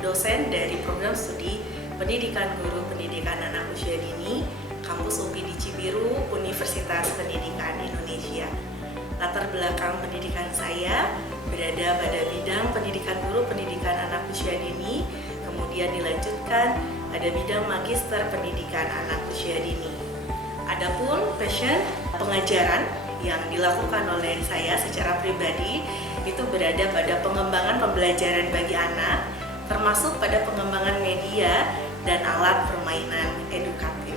dosen dari program studi Pendidikan Guru Pendidikan Anak Usia Dini, Kampus UPI di Cibiru, Universitas Pendidikan Indonesia. Latar belakang pendidikan saya berada pada bidang pendidikan guru pendidikan anak usia dini, kemudian dilanjutkan pada bidang magister pendidikan anak usia dini. Adapun passion pengajaran yang dilakukan oleh saya secara pribadi itu berada pada pengembangan pembelajaran bagi anak, termasuk pada pengembangan media dan alat permainan edukatif.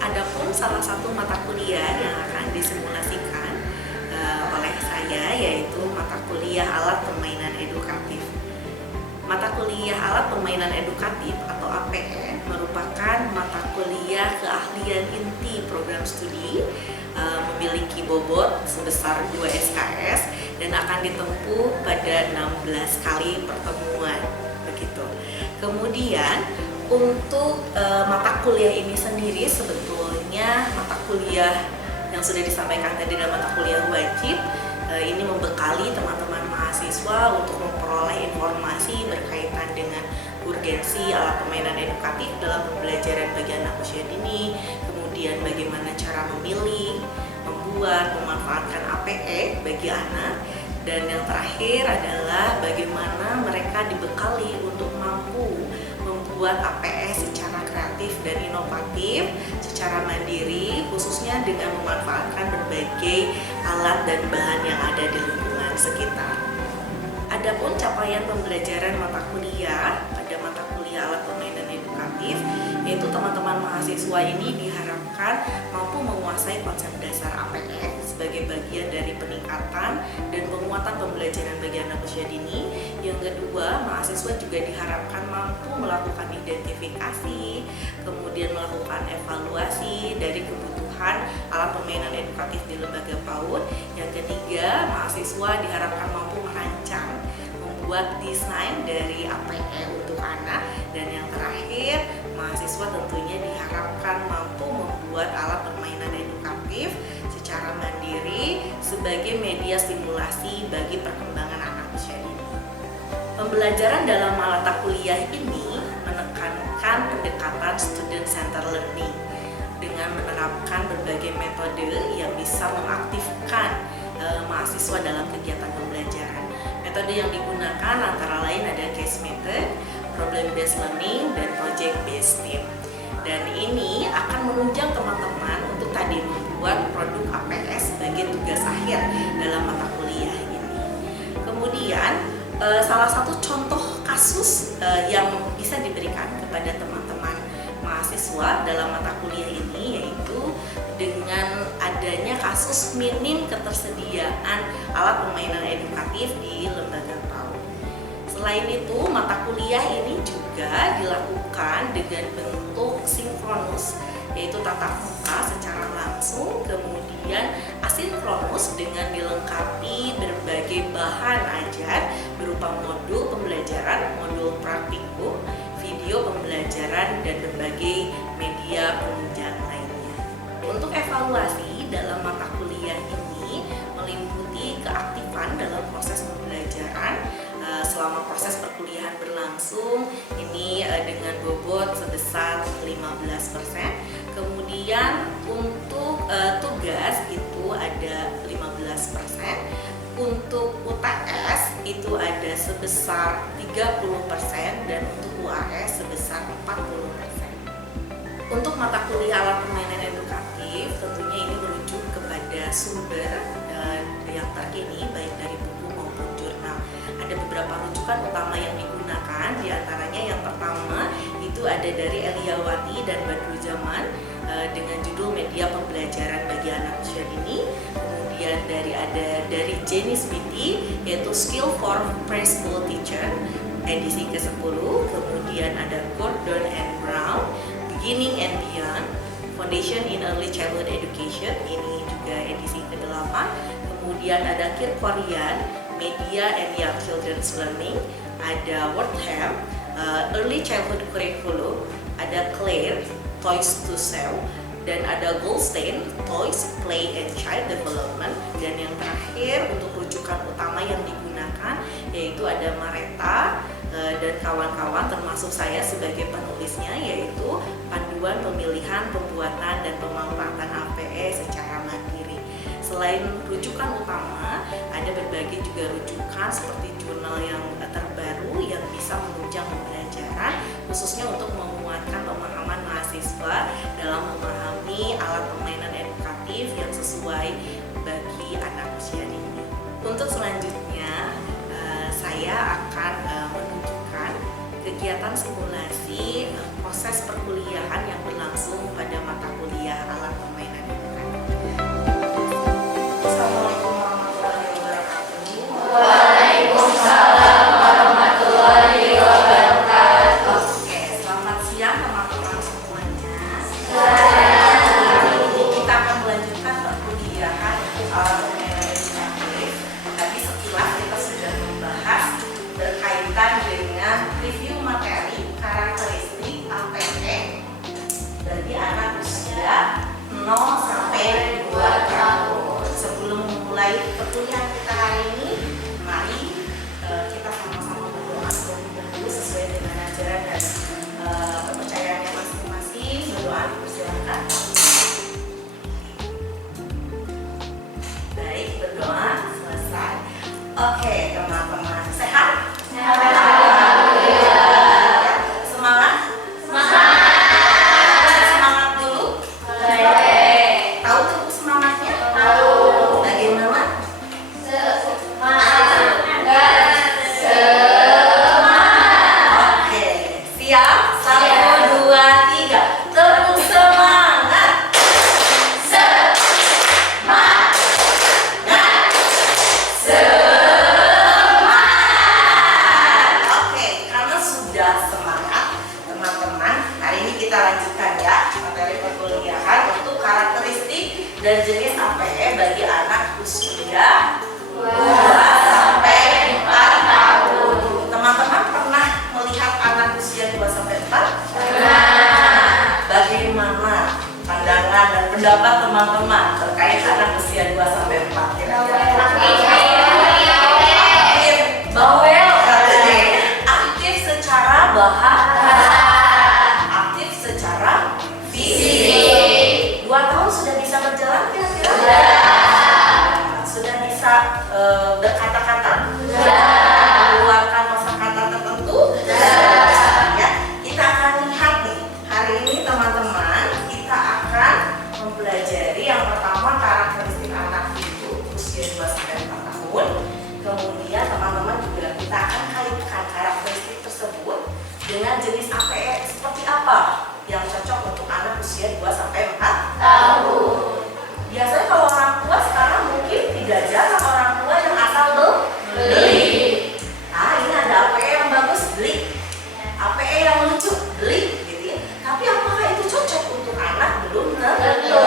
Adapun salah satu mata kuliah yang akan disimulasikan oleh saya yaitu mata kuliah alat permainan edukatif. Mata kuliah alat permainan edukatif atau APE merupakan mata kuliah keahlian inti program studi, memiliki bobot sebesar 2 SKS dan akan ditempuh pada 16 kali pertemuan begitu. Kemudian untuk mata kuliah ini sendiri sebetulnya mata kuliah yang sudah disampaikan tadi dalam mata kuliah wajib ini membekali teman-teman mahasiswa untuk memperoleh informasi berkaitan dengan urgensi alat permainan edukatif dalam pembelajaran bagi anak usia dini, kemudian bagaimana cara memilih, membuat, memanfaatkan APE bagi anak, dan yang terakhir adalah bagaimana mereka dibekali untuk mampu membuat APE secara kreatif dan inovatif, secara mandiri, khususnya dengan memanfaatkan berbagai alat dan bahan yang ada di lingkungan sekitar. Adapun capaian pembelajaran mata kuliah pada mata kuliah alat permainan edukatif, yaitu teman-teman mahasiswa ini diharapkan mampu menguasai konsep dasar APE sebagai bagian dari peningkatan dan penguatan pembelajaran bagi anak usia dini. Yang kedua, mahasiswa juga diharapkan mampu melakukan identifikasi, kemudian melakukan evaluasi dari kebutuhan alat permainan edukatif di lembaga PAUD. Yang ketiga, mahasiswa diharapkan mampu merancang, membuat desain dari APE untuk anak. Dan yang terakhir, mahasiswa tentunya diharapkan mampu membuat alat permainan edukatif secara mandiri sebagai media stimulasi bagi perkembangan anak usia dini. Pembelajaran dalam mata kuliah ini menekankan pendekatan student center learning dengan menerapkan berbagai metode yang bisa mengaktifkan mahasiswa dalam kegiatan pembelajaran. Metode yang digunakan antara lain ada case method, problem based learning, dan project based team. Dan ini akan menunjang teman-teman untuk tadi membuat produk APS sebagai tugas akhir dalam mata kuliah ini. Kemudian salah satu contoh kasus yang bisa diberikan kepada teman-teman mahasiswa dalam mata kuliah ini yaitu dengan adanya kasus minim ketersediaan alat permainan edukatif di lembaga PAUD. Selain itu, mata kuliah ini juga dilakukan dengan bentuk sinkronus, yaitu tatap muka secara langsung, kemudian asinkronus dengan dilengkapi berbagai bahan ajar berupa modul pembelajaran, modul praktikum, video pembelajaran, dan berbagai media penunjang lainnya. Untuk evaluasi dalam mata kuliah ini meliputi keaktifan dalam proses pembelajaran selama proses perkuliahan berlangsung ini dengan bobot sebesar 15%. Kemudian untuk tugas itu ada 15%. Untuk UTS itu ada sebesar 30% dan untuk UAS sebesar 40%. Untuk mata kuliah alat permainan edukatif tentunya ini merujuk kepada sumber yang terkini baik dari buku maupun jurnal. Ada beberapa rujukan utama yang digunakan, diantaranya yang pertama itu ada dari Eliawati dan Badruzaman dengan judul Media Pembelajaran bagi Anak Usia Dini. Kemudian dari Jenny Smithy yaitu Skill for Preschool Teacher edisi ke-10. Kemudian ada Gordon and Brown Beginning and Beyond Foundation in Early Childhood Education, ini juga edisi ke-8. Kemudian ada Kirkorian Media and Young Children's Learning, ada Wortham Early Childhood Curriculum, ada Claire Toys to Sell, dan ada Goldstein Toys, Play and Child Development. Dan yang terakhir untuk rujukan utama yang digunakan yaitu ada Mareta dan kawan-kawan termasuk saya sebagai penulisnya, yaitu panduan pemilihan, pembuatan, dan pemanfaatan APE secara mandiri. Selain rujukan utama, ada berbagai juga rujukan seperti jurnal yang terbaru yang bisa menunjang pembelajaran, khususnya untuk menguatkan pemahaman mahasiswa dalam memahami alat permainan edukatif yang sesuai bagi anak usia dini. Untuk selanjutnya, saya akan menunjukkan kegiatan simulasi proses perkuliahan yang berlangsung pada mata kuliah alat permainan edukatif. Assalamualaikum warahmatullahi wabarakatuh. Waalaikumsalam warahmatullahi wabarakatuh. Oke, selamat siang teman-teman semuanya. Kita akan melanjutkan perkuliahan alat permainan edukatif. Tadi sekilas kita sudah membahas berkaitan dengan review materi karakteristik APE bagi anak usia 0 sampai 2 tahun. Sebelum memulai perkuliahan kita hari ini, mari kita sama-sama berdoa terlebih dahulu sesuai dengan ajaran dan kepercayaannya masing-masing. Berdoa dipersilakan. Baik, berdoa selesai. Oke, teman-teman, sehat? Semangat? Semangat dulu. Tahu cukup semangatnya? Bagaimana? Oke, siap? 1, 2, 3. Terus semangat. Oke, karena sudah semangat, teman-teman, hari ini kita lanjutkan ya materi perkuliahan untuk karakteristik dan jenis APE bagi anak usia 2 sampai 4 tahun. Teman-teman pernah melihat anak usia 2 sampai 4? Bagaimana pandangan dan pendapat teman-teman terkait anak usia 2 sampai 4? Kira-kira aktif, bawel, aktif secara bahasa, aktif secara fisik. 2 tahun sudah bisa berjalan kira-kira? Sudah bisa berkata-kata? Mengeluarkan kosakata tertentu? Ya, kita akan lihat nih hari ini teman-teman, kita akan mempelajari yang pertama karakteristik anak itu usia 2 sampai 4 tahun. Kemudian teman-teman juga kita akan kaitkan karakteristik tersebut dengan jenis APE seperti apa yang cocok untuk anak usia 2 sampai 4 tahun. Biasanya kalau orang tua sekarang mungkin tidak jarang orang tua yang asal beli. Nah, ini ada APE yang bagus, beli. APE yang lucu, beli, gitu ya. Tapi apakah itu cocok untuk anak? Belum tentu.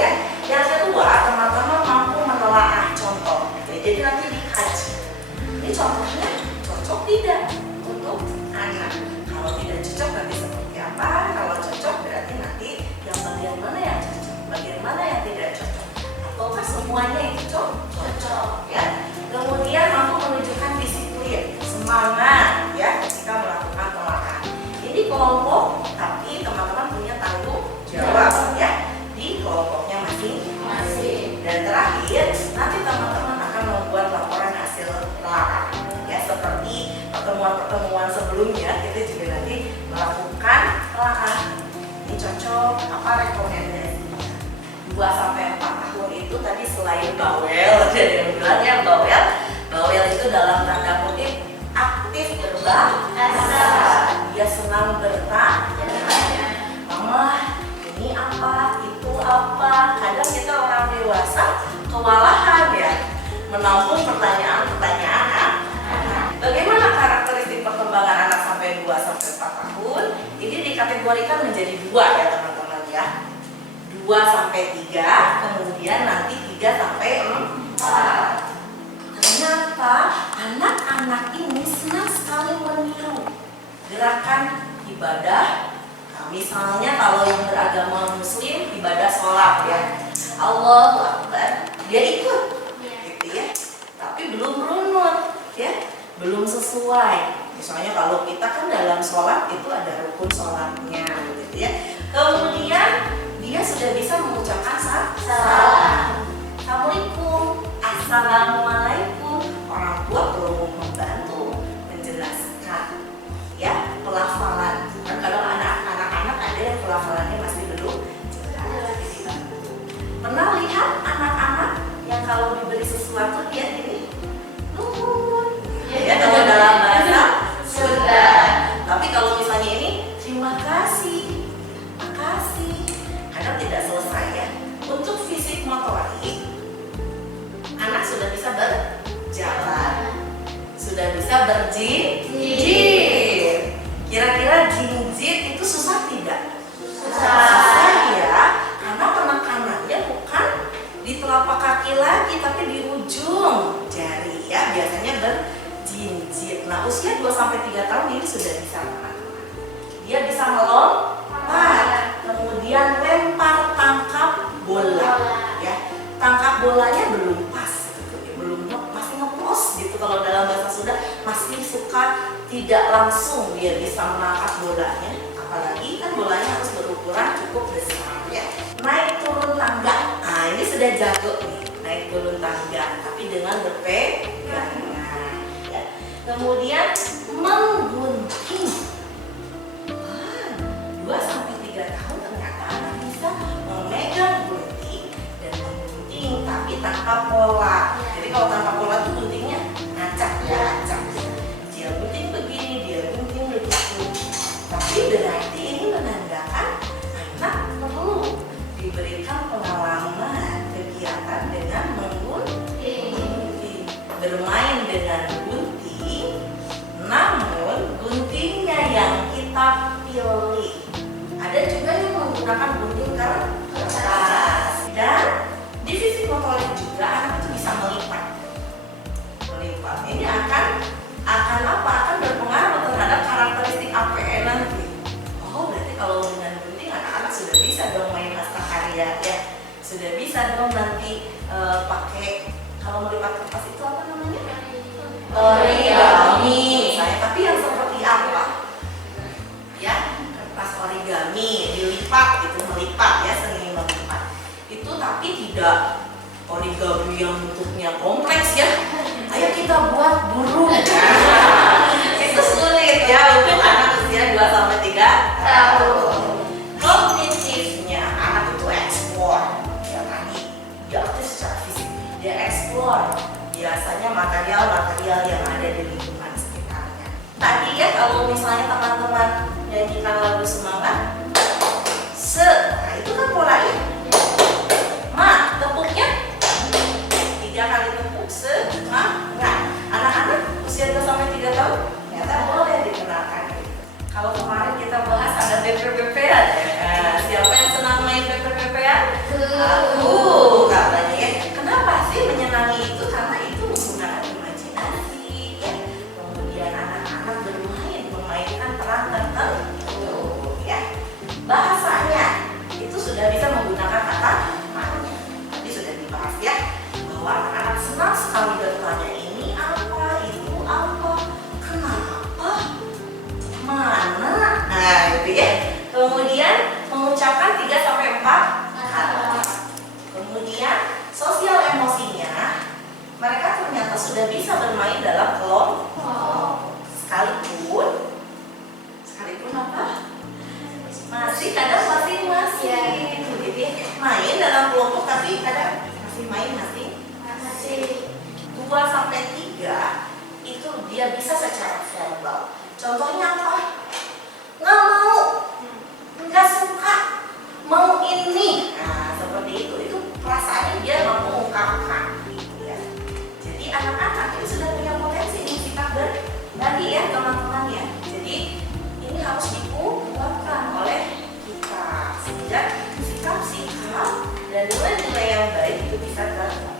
Ya. Yang kedua, teman-teman mampu menelaah contoh. Ya, jadi nanti dikaji. Ini contohnya cocok tidak untuk anak. Kalau tidak cocok nanti seperti apa? Kalau cocok berarti nanti yang bagian mana yang cocok, bagian mana yang tidak cocok. Ataukah semuanya itu cocok? Ya. Kemudian mampu menunjukkan disiplin, semangat ya ketika melakukan penelaahan. Ini kelompok, tapi teman-teman punya tanggung jawab ya di kelompoknya masing-masing. Dan terakhir, nanti teman-teman akan membuat laporan hasil telaah. Ya, seperti pertemuan-pertemuan sebelumnya, kita juga nanti melakukan telaah. Ini cocok, apa rekomendasinya? 2 sampai 4 tahun itu tadi selain bawel, ada yang bilang ya bawel itu dalam tanda kutip aktif berbahasa. Dia senang bertanya. Mama, ini apa? Itu apa? Kadang kita orang dewasa kewalahan ya menampung pertanyaan-pertanyaan anak. Bagaimana karakteristik perkembangan anak sampai 2 sampai 4 tahun? Ini dikategorikan menjadi 2 ya teman-teman ya. 2 sampai 3, kemudian nanti 3 sampai 4. Ternyata anak-anak ini senang sekali meniru gerakan ibadah. Nah, misalnya kalau yang beragama muslim ibadah sholat ya, Allahu Akbar, dia ikut gitu ya. Tapi belum runut ya, belum sesuai. Misalnya kalau kita kan dalam sholat itu ada rukun sholatnya, gitu ya. Kemudian dia sudah bisa mengucapkan salam. Assalamualaikum, assalamualaikum. Orang tua perlu membantu menjelaskan, ya, pelafalan. Kan kadang anak-anak ada yang pelafalannya masih belum jelas. Pernah lihat anak-anak yang kalau diberi sesuatu dia ini nuhun, ya, kalau dalam bahasa Sunda. Tapi kalau misalnya ini terima kasih, makasih, kadang tidak selesai ya. Untuk fisik motorik, anak sudah bisa berjalan, sudah bisa berjinjit. Kira-kira jinjit itu susah tidak? Susah ya, karena penekanannya bukan di telapak kaki lagi, tapi di ujung jari ya, biasanya berjinjit. Nah, usia 2-3 tahun ini sudah bisa teman-teman. Dia bisa melompat, kemudian lempar tangkap bola ya. Tangkap bolanya belum pas gitu, belum masih ngeplos gitu. Kalau dalam bahasa Sunda masih suka tidak langsung dia bisa menangkap bolanya, apalagi kan bolanya harus berukuran cukup besar ya. Naik turun tangga, nah ini sudah jago nih, naik turun tangga tapi dengan berpegangan ya. Kemudian menggunting, 2-3 tahun ternyata anak bisa memegang gunting dan menggunting tapi tanpa pola. Jadi kalau tanpa pola tuh guntingnya ngacak ya, acak. Dia gunting begini, dia gunting begitu. Tapi berarti ini menandakan anak perlu diberikan pengalaman kegiatan dengan menggunting, bermain dengan gunting, namun guntingnya yang kita pilih. Ada juga yang menggunakan gunting kertas. Dan di fisik motorik juga anak itu bisa melipat. Ini akan apa? Akan berpengaruh terhadap karakteristik APN nanti. Oh, berarti kalau dengan gunting anak-anak sudah bisa dong main prakarya ya. Sudah bisa dong nanti pakai, kalau melipat kertas itu apa namanya? Origami misalnya. Tapi yang seperti apa? Ya, kertas origami dilipat gitu, melipat ya, seni melipat. Itu tapi tidak origami yang bentuknya kompleks ya. Ayo kita buat burung. Itu sulit ya untuk anak usia 2-3 tahun. Kognitifnya anak itu eksplor. Ya tadi dia aktif secara fisik, dia eksplor biasanya material-material yang ada di lingkungan sekitarnya. Tadi ya kalau misalnya teman-teman nyanyikan lagu semangat, nah itu kan polanya. Tepuknya 3 kali tepuk, semangat. Anak-anak usia 2-3 tahun ternyata boleh dikenalkan. Kalau kemarin kita bahas ada BP-BP-an ya. Siapa yang senang main BP-BP-an? Aku katanya ya. Kenapa sih menyenangi itu? Karena itu menggunakan imajinasi ya. Kemudian anak-anak bermain, memainkan peran tertentu ya. Bahasanya itu sudah bisa menggunakan kata tanya. Tadi sudah dibahas ya, bahwa anak-anak senang sekali bertanya, ini apa, itu apa, kenapa, mana, nah itu ya. Kemudian mengucapkan 3-4 kata. Kemudian sosial emosinya, mereka ternyata sudah bisa bermain dalam kelompok. Sekalipun apa? Masih kadang masing-masing. Jadi main dalam kelompok tapi kadang masih main masing. 2-3 itu dia bisa secara verbal. Contohnya apa? Nggak mau, nggak suka, mau ini. Nah seperti itu perasaannya dia mau mengungkapkan gitu ya. Jadi anak-anak ini sudah punya potensi nih sikap berbagi ya teman-teman ya. Jadi ini harus dikuatkan oleh kita sehingga sikap-sikap dan nilai-nilai yang baik itu bisa tertanam.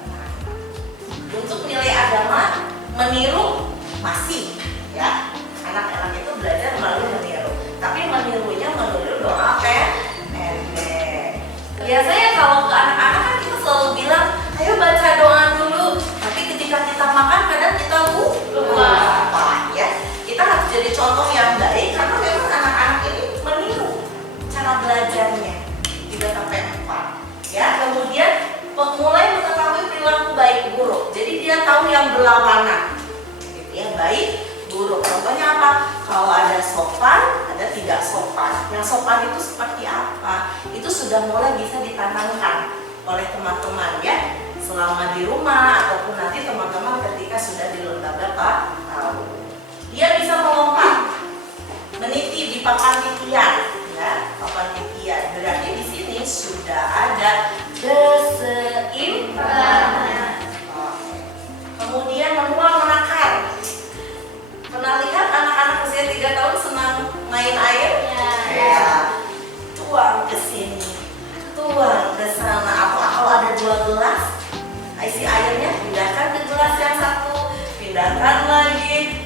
Untuk nilai agama meniru masih ya, anak-anak itu belajar Yang sopan itu seperti apa? Itu sudah mulai bisa ditanamkan oleh teman-teman ya, selama di rumah ataupun nanti teman-teman ketika sudah di lembaga PAUD. Dia bisa melompat, meniti di papan titian, ya, papan titian. Berarti di sini sudah ada keseimbangan. Kemudian menuang menakar. Pernah lihat anak-anak usia 3 tahun senang main air? Ya. Tuang ke sini, tuang ke sana. Atau kalau ada 2 gelas, isi airnya pindahkan ke gelas yang satu, pindahkan lagi.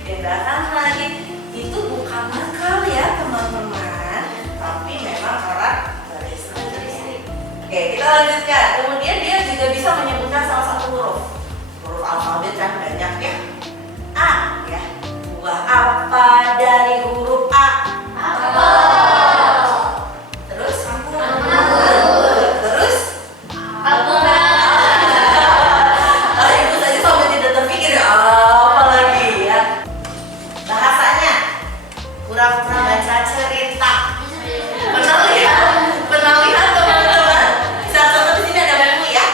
Itu bukan nakal ya teman-teman, tapi memang karakteristik. Oke, kita lanjutkan. Kemudian dia juga bisa menyebutkan salah satu huruf alfabet kan banyak ya. A ya. Buah apa dari huruf A? Apel. Terus? Anggur. Terus? Ibu saja sampai tidak terpikir apa lagi ya. Bahasanya pura-pura baca cerita. Pernah lihat teman-teman? Bisa contoh di sini ada buku ya.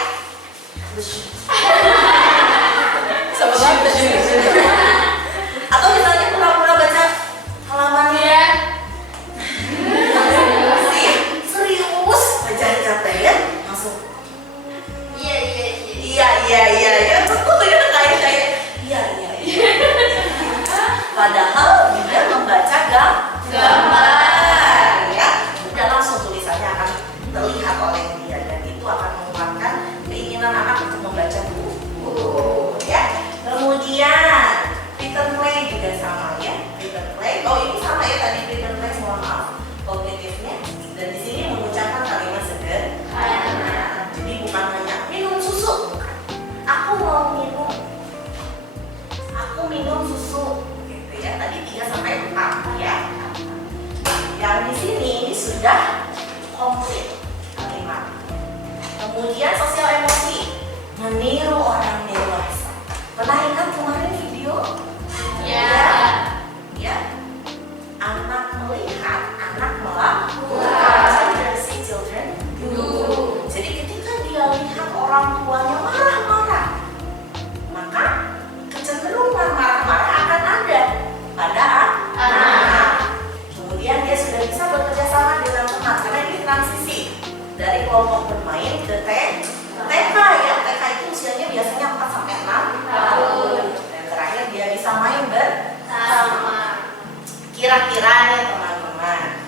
Atau misalnya pura-pura baca halamannya. Serius baca ya, langsung. Iya. Betul ya kayak. Iya. Padahal dia membaca gambar ya. Udah langsung tulisannya akan terlihat oleh dia dan itu akan menguatkan keinginan anak untuk membaca buku ya. Kemudian written play juga sama ya. Written play. Oh ini sama ya tadi written play, mohon maaf kognitifnya. Dan di sini mengucapkan kalimat sederhana. Jadi bukan hanya minum susu. Aku mau minum. Aku minum susu. Gitu ya. Tadi 3 sampai 4 ya. Yang di sini ini sudah komplit kalimat. Kemudian sosial emosi, meniru orang dewasa. Pernah ingat kemarin video? Ya. Anak melihat, anak melakukan. Children do. Jadi ketika dia lihat orang tuanya marah-marah, maka kecenderungan marah-marah akan ada pada anak. Kemudian dia sudah bisa bekerja sama dengan teman karena ini transisi dari kelompok bermain ke TK ya. TK itu usianya biasanya 4 sampai 6 tahun. Dan terakhir dia bisa main bersama. Kira-kira nih teman-teman,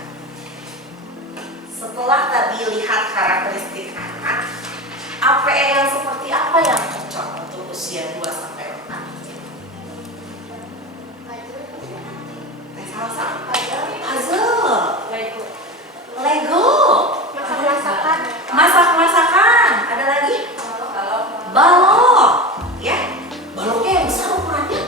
setelah tadi lihat karakteristik anak, APE yang seperti apa yang cocok untuk usia 2 sampai 4? Puzzle, Lego, masak-masakan, ada lagi? Balok, ya, baloknya yang besar ukurannya.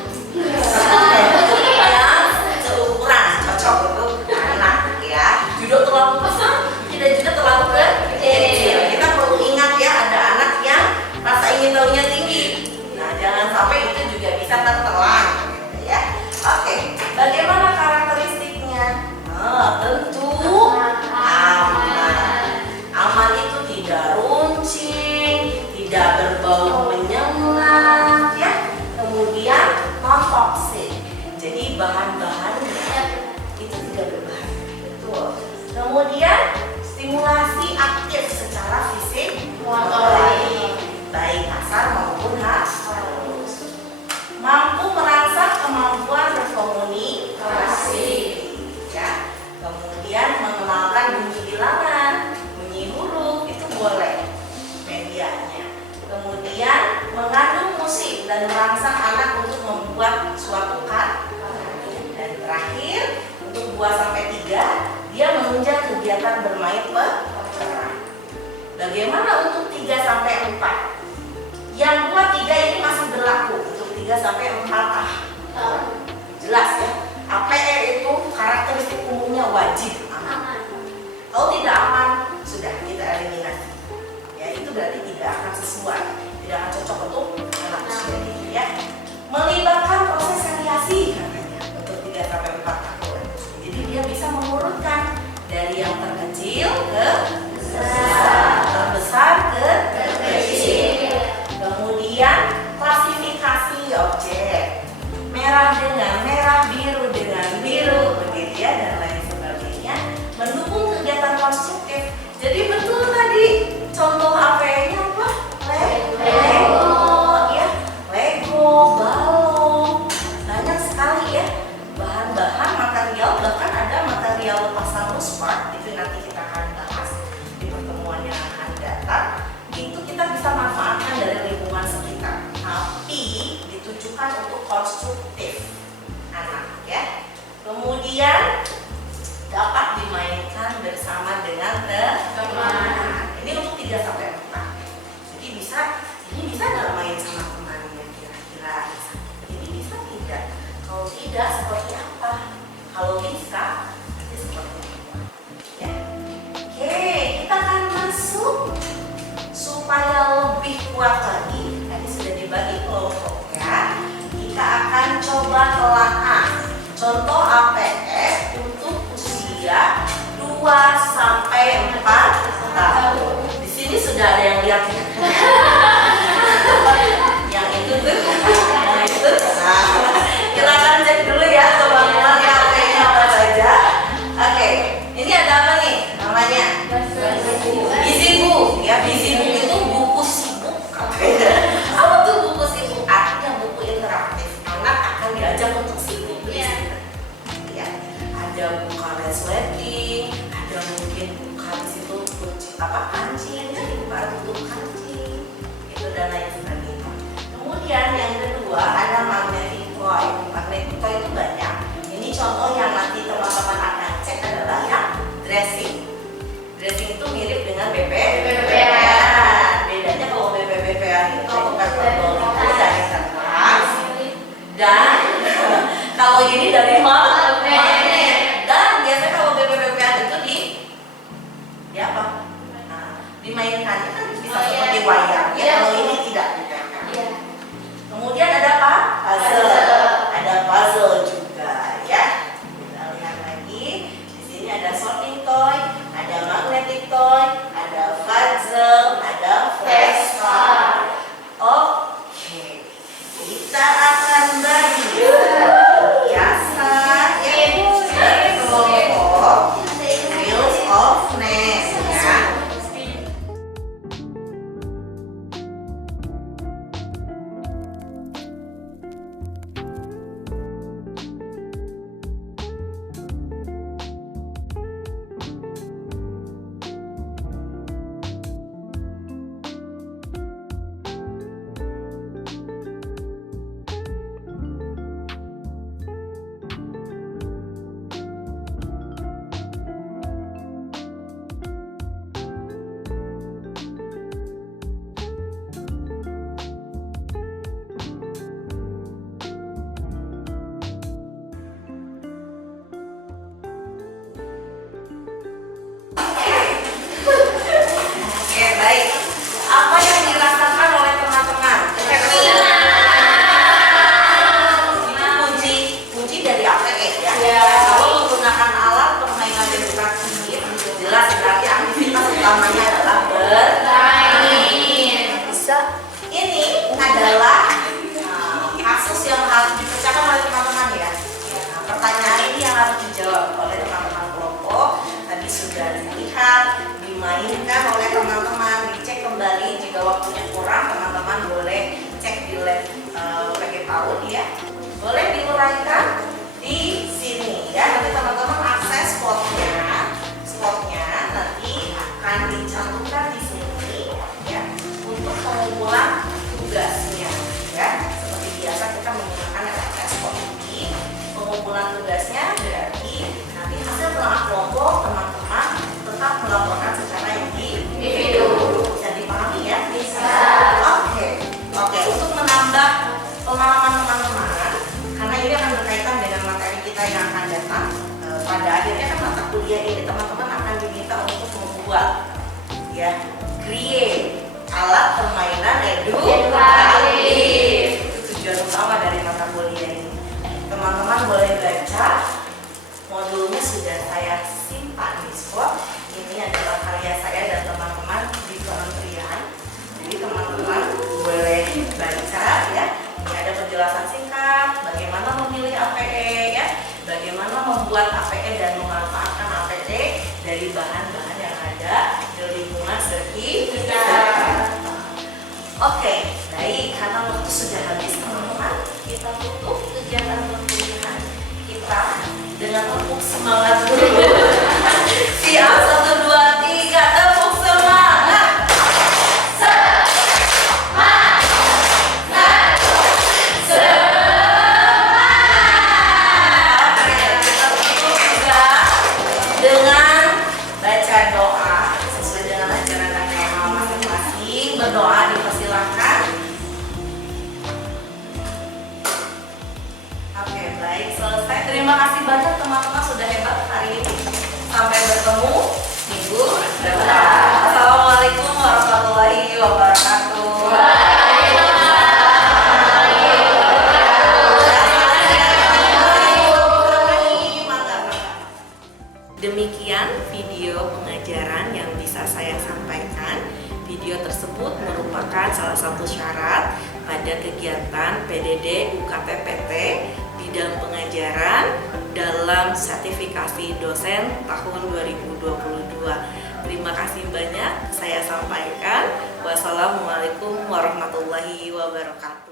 Yang seukuran, cocok untuk anak ya. Tidak terlalu besar, tidak juga terlalu kecil. Kita perlu ingat ya, ada anak yang rasa ingin tahunya tinggi. Nah, jangan sampai itu juga bisa tertelan, gitu ya. Oke, bagaimana karakteristiknya? Tentu aman. Aman itu tidak runcing, tidak berbau menyengat, ya. Kemudian non toksik. Jadi bahan-bahannya itu tidak berbahaya. Betul. Kemudian stimulasi aktif secara fisik motorik, baik kasar maupun halus. Mampu merangsang kemampuan berkomunikasi, ya. Kemudian mengenalkan bunyi bilangan, bunyi huruf itu boleh medianya. Kemudian mengandung musik dan merangsang anak untuk membuat suatu karya. Dan terakhir untuk 2 sampai 3 dia menunjang kegiatan bermain peran. Bagaimana untuk 3 sampai 4? Yang 2, 3 ini masih berlaku untuk 3 sampai 4 tahun. Jelas ya. APE itu karakteristik umumnya wajib aman. Kalau tidak aman, sudah kita eliminasi. Ya, itu berarti tidak akan sesuai, tidak akan cocok untuk anak usia ini ya. Melibatkan proses seriasi katanya untuk 3 sampai 4 tahun. Jadi dia bisa mengurutkan dari kecil ke terbesar ke terkecil. Kemudian klasifikasi objek. Merah dengan merah, biru dengan biru, begitu ya, dan lain sebagainya. Mendukung kegiatan konstruktif. Jadi betul tadi contoh AP-nya apa? Lego, ya, Lego, balon, banyak sekali ya bahan-bahan material, bahkan ada material pasang spark, itu nanti kita akan bahas di pertemuan yang akan datang. Itu kita bisa manfaatkan dari lingkungan sekitar, tapi ditujukan untuk konstruktif anak ya. Kemudian dapat dimainkan bersama dengan teman. Ini untuk 3 sampai 4. Jadi ini bisa nggak main sama temannya kira-kira? Ini bisa tidak? Kalau tidak seperti apa? Kalau bisa, nanti seperti apa? Ya. Oke, kita akan masuk supaya lebih kuat lagi. Tadi sudah dibagi kelompoknya. Kita akan coba telaah contoh APS untuk usia 2 sampai 4 tahun. Di sini sudah ada yang lihat ya. Yang itu tuh, yang itu. Nah, silakan cek dulu ya teman-teman APS-nya apa saja. Oke, ini ada apa nih namanya? Buku ya, buku itu buku sibuk. Apa tuh buku sibuk? Artinya buku interaktif. Anak akan diajak untuk sibuk di situ. Ya, ada buka resleting, ada mungkin buka di situ kunci apa kancing, jadi buka tutup kancing, itu dan lain sebagainya. Kemudian yang kedua ada magnetic toy. Magnetic toy itu banyak. Ini contoh yang nanti teman-teman akan cek adalah yang dressing. Dressing itu mirip dengan BPBP-an. Bedanya kalau BPBP-an itu bukan botol itu dari kertas, dan kalau ini dari magnet. Dan biasanya kalau BPBP-an itu di apa? Nah, dimainkannya kan bisa seperti wayang. Ya, kalau ini tidak dimainkan. Kemudian ada apa? Puzzle. Ada puzzle juga ya. Kita lihat lagi. Di sini ada sorting toy, ada magnetic toy, ada puzzle, ada flashcard. Oke, kita akan bagi biasa ya kelompok Wheels of Nest ya. Oke, baik. Apa yang dirasakan oleh teman-teman? Ini kunci dari APS ya. Kalau menggunakan alat permainan edukasi, jelas berarti aktivitas utamanya adalah bermain. Bisa. Ini adalah kasus yang harus dipecahkan oleh teman-teman ya. Nah, pertanyaan ini yang harus dijawab oleh teman-teman kelompok. Tadi sudah dilihat, dimainkan oleh teman-teman, dicek kembali. Jika waktunya kurang, teman-teman boleh cek di lab PG PAUD ya. Boleh diuraikan di sini ya. Nanti teman-teman akses spotnya nanti akan dicantumkan di sini ya untuk pengumpulan tugasnya ya. Seperti biasa kita menggunakan akses spot ini. Pengumpulan tugasnya berarti nanti hasil telah kelompok teman-teman tetap melaporkan secara individu. Bisa dipahami ya? Bisa. Oke. Untuk menambah pengalaman teman-teman, karena ini akan berkaitan dari bahan-bahan yang ada di lingkungan sekitar. Oke, baik, karena waktu sudah habis teman-teman, kita tutup kegiatan perkuliahan kita dengan tepuk semangat dulu. Siap, 1, 2, 3, tepuk semangat. Dengan baca doa sesuai dengan ajaran agama masing-masing. Berdoa dipersilahkan. Oke, baik, selesai. Terima kasih banyak teman-teman sudah hebat hari ini. Sampai bertemu minggu depan. Assalamualaikum warahmatullahi wabarakatuh. Demikian video pengajaran yang bisa saya sampaikan. Video tersebut merupakan salah satu syarat pada kegiatan PDD UKT-PT bidang pengajaran dalam sertifikasi dosen tahun 2022. Terima kasih banyak saya sampaikan. Wassalamualaikum warahmatullahi wabarakatuh.